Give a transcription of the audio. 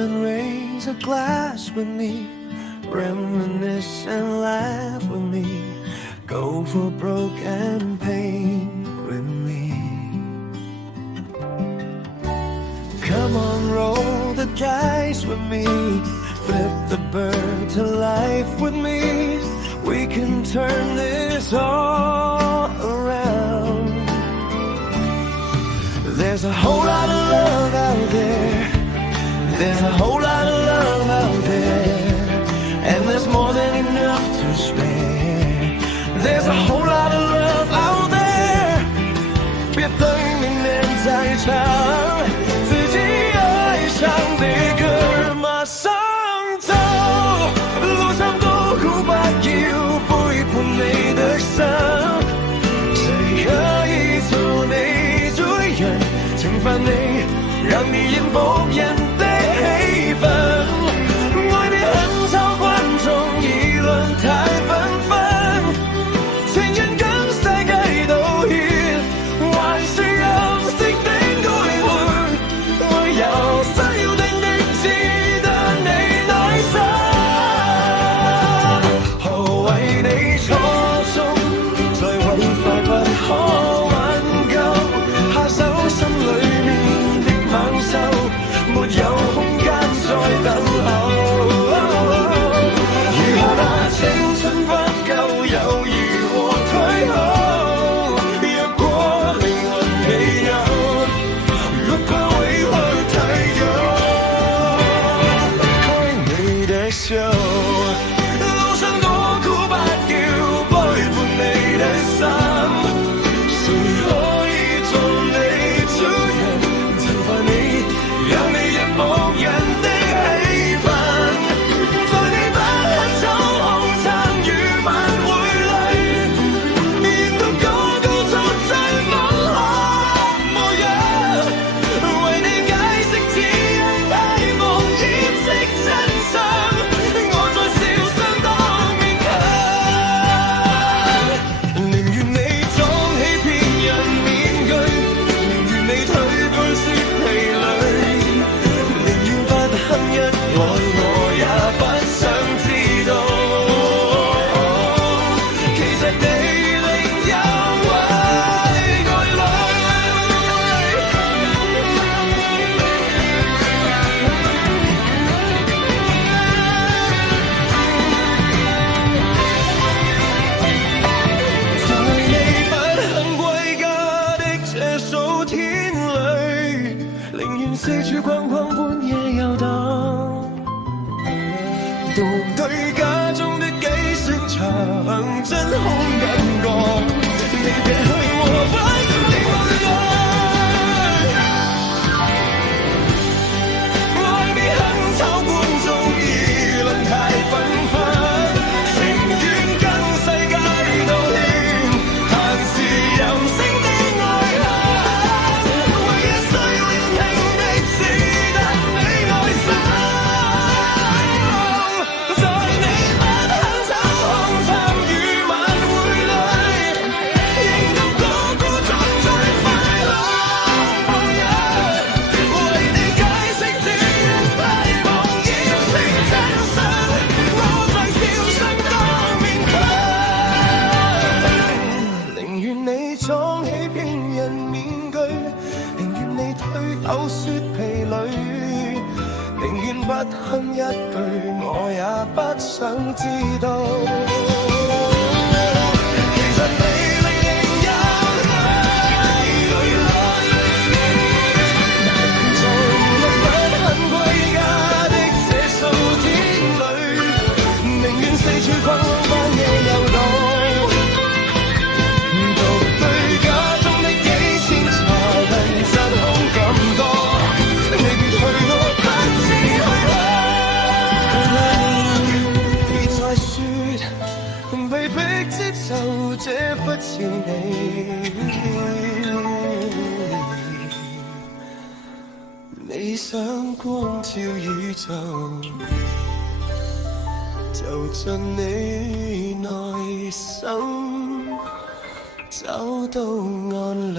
and raise a glass with me, reminisce and laugh with me, go for broke and pain with me. Come on, roll the dice with me, flip the bird to life with me. We can turn this all around. There's a whole lot of love out there. There's a whole lot of love out there, and there's more than enough to spare. There's a whole lot of love out there， 别等明年再唱，自己爱上的歌马上走。路上多苦不要背叛你的心，谁可以做你主人，懲罰你，讓你言僕人的氣氛。愛你很吵，觀眾議論太紛紛，情願跟世界道歉，還是任性的愛換，唯有需要定的只得你內心。何為你初衷，再偉快不可挽救，下手心裏面的猛獸，沒有空間再等候。如何把青春不夠，猶豫和退後？若果靈魂未有，不怕委屈太久，開你的秀。路上多苦不要背叛你的心，誰可以做你主人，懲罰你，讓你人僕人的氣氛。愛你不肯走紅塵與晚會裏，仍都高高坐在網絡模樣，為你解釋只因太忙掩飾真相，我在笑聲當面強，寧願你裝起騙人面具，寧願你退背雪疲累，寧願不堪一愛，我也不想知道。其實你另有愛侶。在你不肯歸家的這數天裏，寧願四處逛逛，半夜遊蕩，獨對家中的幾扇牆，真空感覺，你別去和不你愛侶。愛你很吵，觀眾議論太紛紛，情願跟世界道歉，還是任性的愛恨，唯一需要聽的只得你內心。在你不肯走紅塵與晚會裏，仍都高高坐在快樂模樣，為你解釋只因太忙掩飾真相，我在笑聲當面強，寧願你裝起騙人面具，寧願你退後雪疲累，寧願不哼一句，我也不想知道。其實你另有愛侶，在無論不肯歸家的這數天裏，寧願四處逛逛，半夜遊蕩，獨對家中的幾扇茶燈，真空感覺，你別去我不知去向。別再說，被迫接受，這不是你。你想光照宇宙，就盡你內心，找到安樂。